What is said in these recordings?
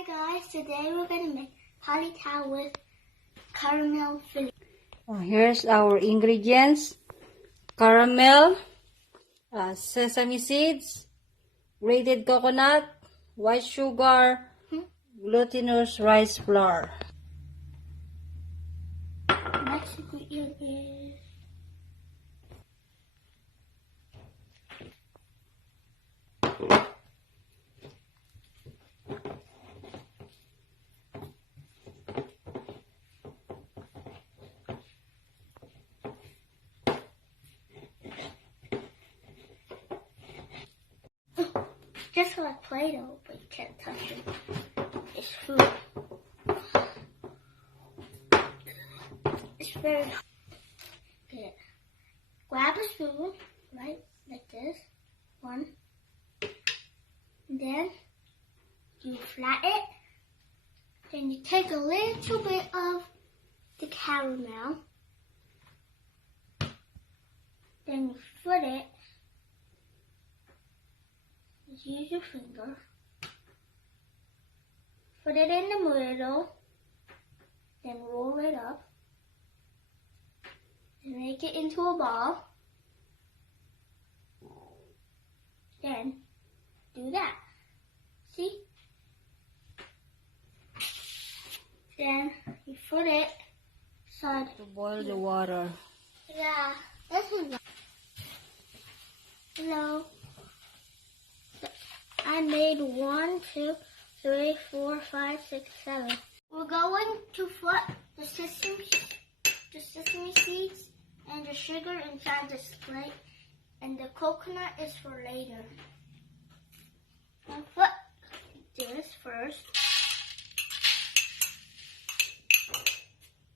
Hi guys, today we're going to make palitaw with caramel filling. Here's our ingredients: caramel, sesame seeds, grated coconut, white sugar, glutinous rice flour. Next ingredient is just like Play-Doh, but you can't touch it. It's food. It's very hard. Okay. Grab a spoon, right, like this. One. And then you flat it. Then you take a little bit of the caramel. Then you foot it. Just use your finger. Put it in the middle. Then roll it up. And make it into a ball. Then do that. See? Then you put it inside. To boil the water. Yeah, this is. Hello. I made 1, 2, 3, 4, 5, 6, 7. We're going to put the sesame seeds and the sugar inside this plate, and the coconut is for later. I'll put this first.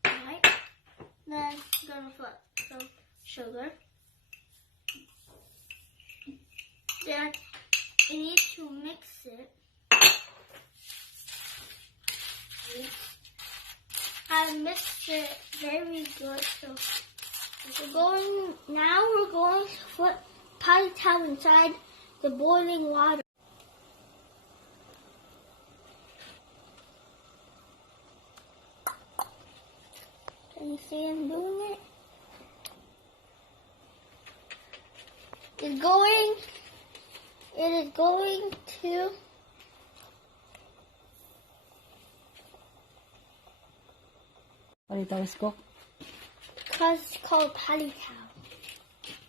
Alright. Then I'm gonna put some sugar. Then you need to mix it. I mixed it very good. So we're going to put palitaw inside the boiling water. Can you see him doing it? It is going to Palitaw is cooked. because it's called palitaw.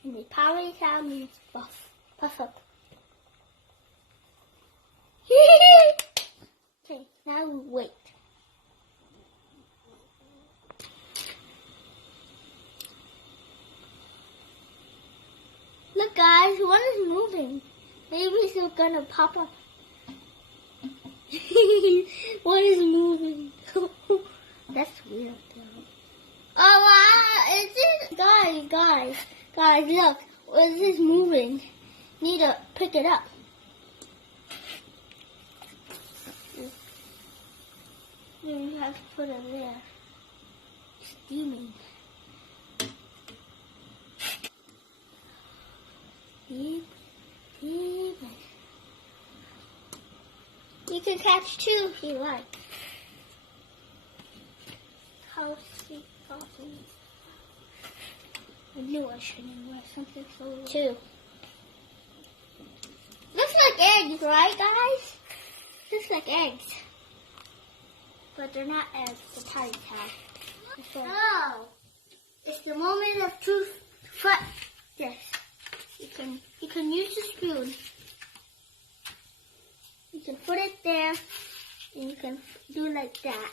And the palitaw means puff up. Okay, now we wait. Look guys, one is moving. Maybe it's gonna pop up. One is moving. That's weird though. Oh wow, is it? Guys, look. Is this moving? Need to pick it up. You have to put it there. Steaming. Deep. You can catch two if you like. Coffee. I knew I shouldn't wear something so low. Two. Looks like eggs, right guys? Looks like eggs. But they're not eggs, they're palitaw. Oh! It's the moment of truth. Put this. You can use the spoon. You can put it there, and you can do like that.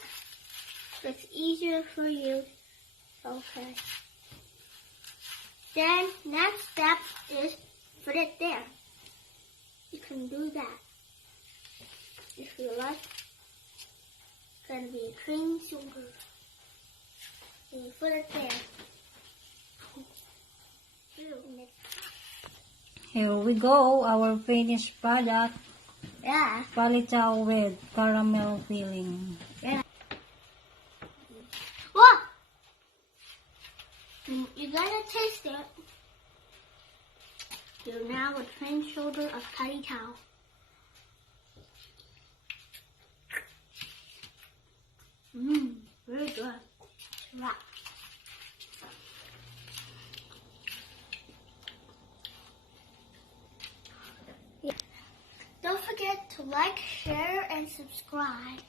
So it's easier for you. Okay. Then next step is put it there. You can do that if you like. It's gonna be a cream sugar. And you put it there. Here we go, our finished product. Yeah. Palitaw with caramel filling. Yeah. What? You gotta taste it. You're now a plain shoulder of palitaw. wrap. Yeah. Don't forget to like, share, and subscribe.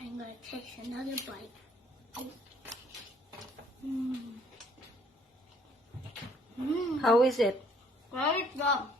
I'm going to take another bite. How is it? Very good.